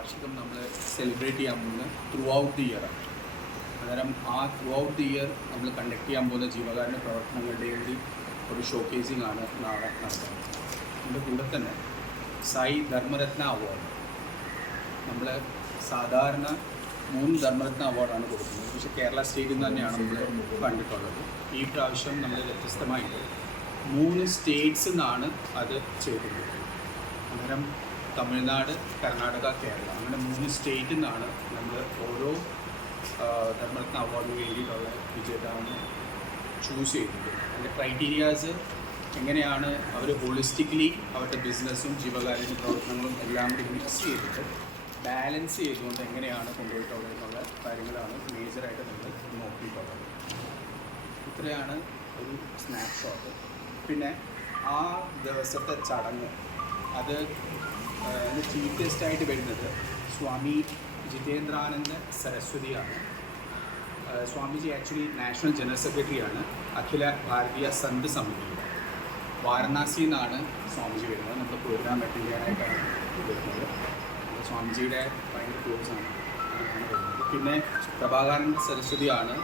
വാർഷികം നമ്മൾ സെലിബ്രേറ്റ് ചെയ്യാൻ പോകുന്നത് ത്രൂ ഔട്ട് ദി ഇയർ അന്നേരം ആ ത്രൂ ഔട്ട് ദി ഇയർ നമ്മൾ കണ്ടക്ട് ചെയ്യാൻ പോകുന്ന ജീവകാരുണ്യ പ്രവർത്തനങ്ങളുടെ വേണ്ടി ഒരു ഷോക്കേസിംഗ് ആണ് നാളെ നടത്തുന്നത് അതിന്റെ കൂടെ തന്നെ സായി ധർമ്മരത്ന അവാർഡ് നമ്മൾ സാധാരണ മൂന്ന് ധർമ്മരത്ന അവാർഡാണ് കൊടുക്കുന്നത്. പക്ഷേ കേരള സ്റ്റേറ്റിൽ നിന്ന് തന്നെയാണ് നമ്മൾ കണ്ടിട്ടുള്ളത്. ഈ പ്രാവശ്യം നമ്മൾ വ്യത്യസ്തമായിട്ട് മൂന്ന് സ്റ്റേറ്റ്സിൽ നിന്നാണ് അത് ചെയ്തിട്ടുള്ളത്. അന്നേരം തമിഴ്നാട് കർണാടക കേരള. അങ്ങനെ മൂന്ന് സ്റ്റേറ്റിൽ നിന്നാണ് നമ്മൾ ഓരോ ധർമ്മരത്ന അവാർഡിന് വേണ്ടിയിട്ടുള്ള വിജേതാവിനെ ചൂസ് ചെയ്തത്. അതിന്റെ ക്രൈറ്റീരിയാസ് എങ്ങനെയാണ് അവർ ഹോളിസ്റ്റിക്കലി അവരുടെ ബിസിനസ്സും ജീവകാരുണ്യ പ്രവർത്തനങ്ങളും എല്ലാം കൂടി മിക്സ് ചെയ്തിട്ട് ബാലൻസ് ചെയ്തുകൊണ്ട് എങ്ങനെയാണ് കൊണ്ടുപോയിട്ടുള്ളത് എന്നുള്ള കാര്യങ്ങളാണ് മേജറായിട്ട് നമ്മൾ നോക്കിയിട്ടുള്ളത്. ഇത്രയാണ് ഒരു സ്നാപ്ഷോട്ട് പിന്നെ ആ ദിവസത്തെ ചടങ്ങ് അത് ചീഫ് ഗസ്റ്റായിട്ട് വരുന്നത് സ്വാമി ജിതേന്ദ്രാനന്ദ സരസ്വതിയാണ്. സ്വാമിജി ആക്ച്വലി നാഷണൽ ജനറൽ സെക്രട്ടറിയാണ്. അഖില ഭാരതീയ സന്ത് സമിതി വാരണാസിയിൽ നിന്നാണ് സ്വാമിജി വരുന്നത്. നമ്മുടെ പ്രോഗ്രാം അറ്റൻഡ് ചെയ്യാനായിട്ടാണ് വരുന്നത്. സ്വാമിജിയുടെ ഭയങ്കര ക്ലോസാണ് പിന്നെ പ്രഭാകരൻ സരസ്വതിയാണ്.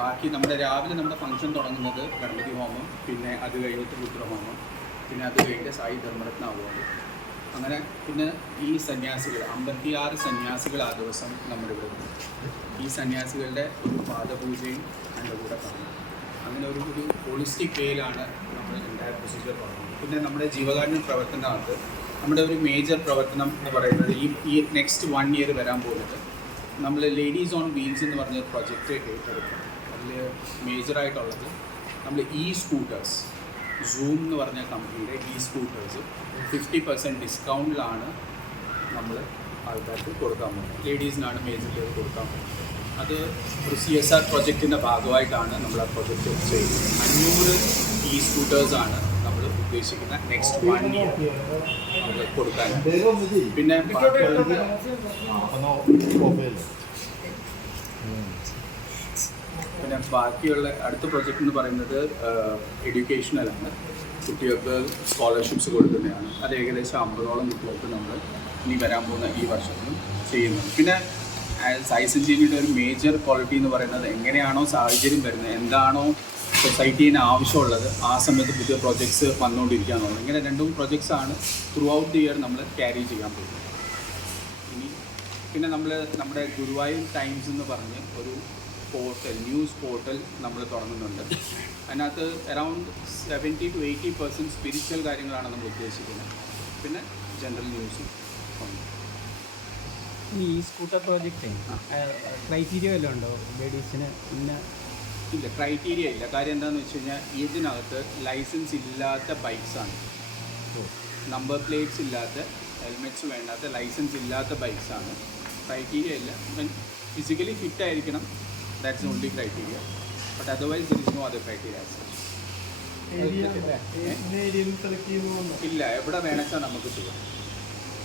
ബാക്കി നമ്മുടെ രാവിലെ നമ്മുടെ ഫംഗ്ഷൻ തുടങ്ങുന്നത് ഗണപതി ഹോമം പിന്നെ അത് കഴിഞ്ഞിട്ട് രുദ്രഹോമം. പിന്നെ അത് കഴിഞ്ഞ സായി ധർമ്മരത്ന അവാർഡ് അങ്ങനെ പിന്നെ ഈ സന്യാസികൾ അമ്പത്തിയാറ് സന്യാസികൾ ആ ദിവസം നമ്മുടെ ഇവിടെ ഈ സന്യാസികളുടെ ഒരു പാദപൂജയും അതിന്റെ കൂടെ കാണും അങ്ങനെ ഒരു ഒരു ഹോളിസ്റ്റിക് വേയിലാണ് നമ്മൾ ഉണ്ടായ പ്രൊസീജിയർ പറഞ്ഞത്. പിന്നെ നമ്മുടെ ജീവകാരുണ്യ പ്രവർത്തനമാണ് നമ്മുടെ ഒരു മേജർ പ്രവർത്തനം എന്ന് പറയുന്നത് ഈ ഈ നെക്സ്റ്റ് വൺ ഇയർ വരാൻ പോകുന്നത് നമ്മൾ ലേഡീസ് ഓൺ വീൽസ് എന്ന് പറഞ്ഞ പ്രൊജക്റ്റ് ഏറ്റെടുക്കും അതിൽ മേജറായിട്ടുള്ളത് നമ്മൾ ഇ സ്കൂട്ടേഴ്സ് സൂം എന്ന് പറഞ്ഞ കമ്പനിയുടെ ഈ സ്കൂട്ടേഴ്സ് ഫിഫ്റ്റി പെർസെന്റ് ഡിസ്കൗണ്ടിലാണ് നമ്മൾ ആൾക്കാർക്ക് കൊടുക്കാൻ പോകുന്നത്. ലേഡീസിനാണ് മേജറിൽ കൊടുക്കാൻ പോകുന്നത്. അത് ഒരു സി എസ് ആർ പ്രൊജക്റ്റിന്റെ ഭാഗമായിട്ടാണ് നമ്മൾ ആ പ്രൊജക്റ്റ് ചെയ്യുന്നത് അഞ്ഞൂറ് ഈ സ്കൂട്ടേഴ്സാണ് നമ്മൾ ഉദ്ദേശിക്കുന്ന നെക്സ്റ്റ് വൺ ഇയർ നമ്മൾ കൊടുക്കാൻ. പിന്നെ ബാക്കിയുള്ളത് പിന്നെ ബാക്കിയുള്ള അടുത്ത പ്രൊജക്റ്റ് എന്ന് പറയുന്നത് എഡ്യൂക്കേഷണലാണ് കുട്ടികൾക്ക് സ്കോളർഷിപ്സ് കൊടുക്കുന്നതാണ്. അത് ഏകദേശം അമ്പതോളം കുട്ടികൾക്ക് നമ്മൾ ഇനി വരാൻ പോകുന്ന ഈ വർഷത്തിലും ചെയ്യുന്നുണ്ട് പിന്നെ സയൻസ് ജീവിയുടെ ഒരു മേജർ ക്വാളിറ്റി എന്ന് പറയുന്നത് എങ്ങനെയാണോ സാഹചര്യം വരുന്നത് എന്താണോ സൊസൈറ്റീന് ആവശ്യമുള്ളത് ആ സമയത്ത് പുതിയ പ്രോജക്ട്സ് വന്നുകൊണ്ടിരിക്കുക എന്നുള്ളത് ഇങ്ങനെ രണ്ടും പ്രോജക്ട്സ് ആണ് ത്രൂ ഔട്ട് ദി ഇയർ നമ്മൾ ക്യാരി ചെയ്യാൻ പോകുന്നത്. ഇനി പിന്നെ നമ്മൾ നമ്മുടെ ഗുരുവായൂർ ടൈംസ് എന്ന് പറഞ്ഞ് ഒരു പോർട്ടൽ ന്യൂസ് പോർട്ടൽ നമ്മൾ തുടങ്ങുന്നുണ്ട്. അതിനകത്ത് around seventy two eighty percent spiritual കാര്യങ്ങളാണ് നമ്മൾ ഉദ്ദേശിക്കുന്നത്. പിന്നെ ജനറൽ ന്യൂസും ഉണ്ട്. ഈ സ്കൂട്ടർ പ്രോജക്റ്റ് ക്രൈറ്റീരിയ വല്ലതും ഉണ്ടോ? ലേഡീസിന് ഇന്ന ഇല്ല ക്രൈറ്റീരിയ ഇല്ല. കാര്യം എന്താണെന്ന് വെച്ച് കഴിഞ്ഞാൽ ഇതിനകത്ത് ലൈസൻസ് ഇല്ലാത്ത ബൈക്സാണ് നമ്പർ പ്ലേറ്റ്സ് ഇല്ലാത്ത ഹെൽമെറ്റ്സ് വേണ്ടാത്ത ലൈസൻസ് ഇല്ലാത്ത ബൈക്സാണ് ക്രൈറ്റീരിയ ഇല്ല. ഫിസിക്കലി ഫിറ്റ് ആയിരിക്കണം. That's only criteria but otherwise there is no other criteria ഇല്ല. എവിടെ വേണച്ചാൽ നമുക്ക് ചെയ്യാം.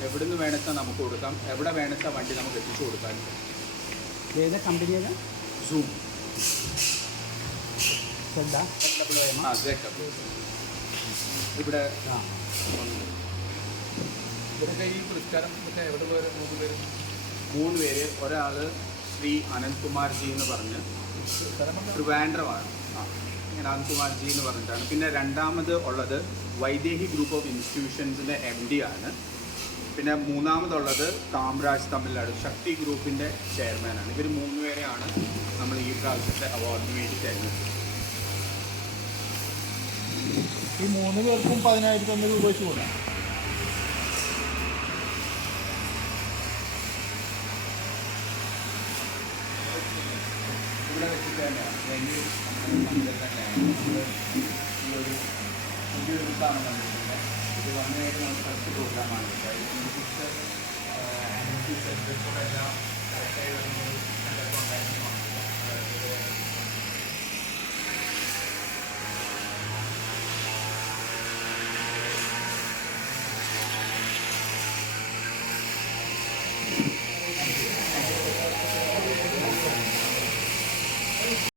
എവിടുന്ന് വേണച്ചാൽ നമുക്ക് കൊടുക്കാം. എവിടെ വേണച്ചാൽ വണ്ടി നമുക്ക് എത്തിച്ചു കൊടുക്കാൻ ഏതാ കമ്പനി ഏതാ? സൂം സെഡാ ആ സെറ്റ് ഇവിടെ ഇവരൊക്കെ ഈ പുരസ്കാരം എവിടെ പോയ മൂന്ന് പേര്. മൂന്ന് പേര്. ഒരാൾ ശ്രീ അനന്ത്കുമാർ ജി എന്ന് പറഞ്ഞ് ട്രിവാൻഡ്രമാണ് ആ ഇങ്ങനെ അനന്ത്കുമാർ ജി എന്ന് പറഞ്ഞിട്ടാണ്. പിന്നെ രണ്ടാമത് ഉള്ളത് വൈദേഹി ഗ്രൂപ്പ് ഓഫ് ഇൻസ്റ്റിറ്റ്യൂഷൻസിന്റെ എം ഡി ആണ്. പിന്നെ മൂന്നാമതുള്ളത് കാമരാജ് തമിഴ്നാട് ശക്തി ഗ്രൂപ്പിന്റെ ചെയർമാനാണ് ഇവർ മൂന്ന് പേരെയാണ് നമ്മൾ ഈ പ്രാവശ്യത്തെ അവാർഡിന് വേണ്ടി തിരഞ്ഞെടുത്തത്. ഈ മൂന്ന് പേർക്കും പതിനായിരത്തി ഒന്ന് രൂപ വെച്ച് കൊടുക്കാം. തന്നെയാണ്. വെന്യൂ മന്ദിരം തന്നെയാണ്. ഈ ഒരു പുതിയൊരു കണ്ടിട്ടുണ്ട് ഇത് വന്നതായിട്ട് നമ്മൾ ഫസ്റ്റ് പ്രോഗ്രാമാണ് ആനിവേഴ്സറി സെലിബ്രേഷനോടെ എല്ലാം കറക്റ്റായി